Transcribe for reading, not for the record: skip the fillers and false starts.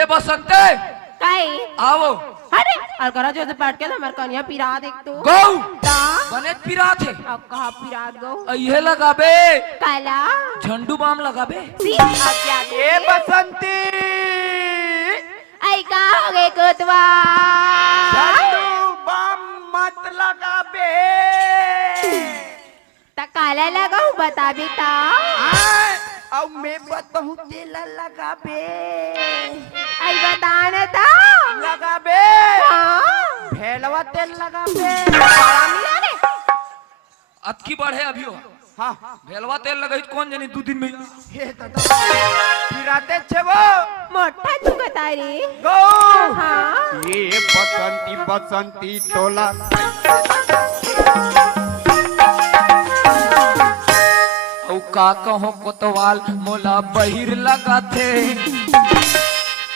ए बसंते काय आओ अरे और करा जो बैठ के ना मेरे कन्या पिरा देख तू गौ ता बने पिरा थे अब कहा पिरा गो ये लगाबे काला झंडू बाम लगाबे अब क्या ए बसंती आई का हो गए कुतवा झंडू बम मत लगा बे। ता काला लगाऊं बता बेटा अब मैं बताऊं तेला लगा बे। आई बताना था लगा बे हाँ भेलवा तेल लगा बे। बड़ा मिला ने अतकी बढ़े अभी हो हाँ भेलवा तेल लगाई कौन जानी 2 दिन में हे दादा फिराते छे वो मोटा तू बता रे गो हाँ ये बसंती बसंती तोला औ का कहो कोतवाल मोला बहिर लगा थे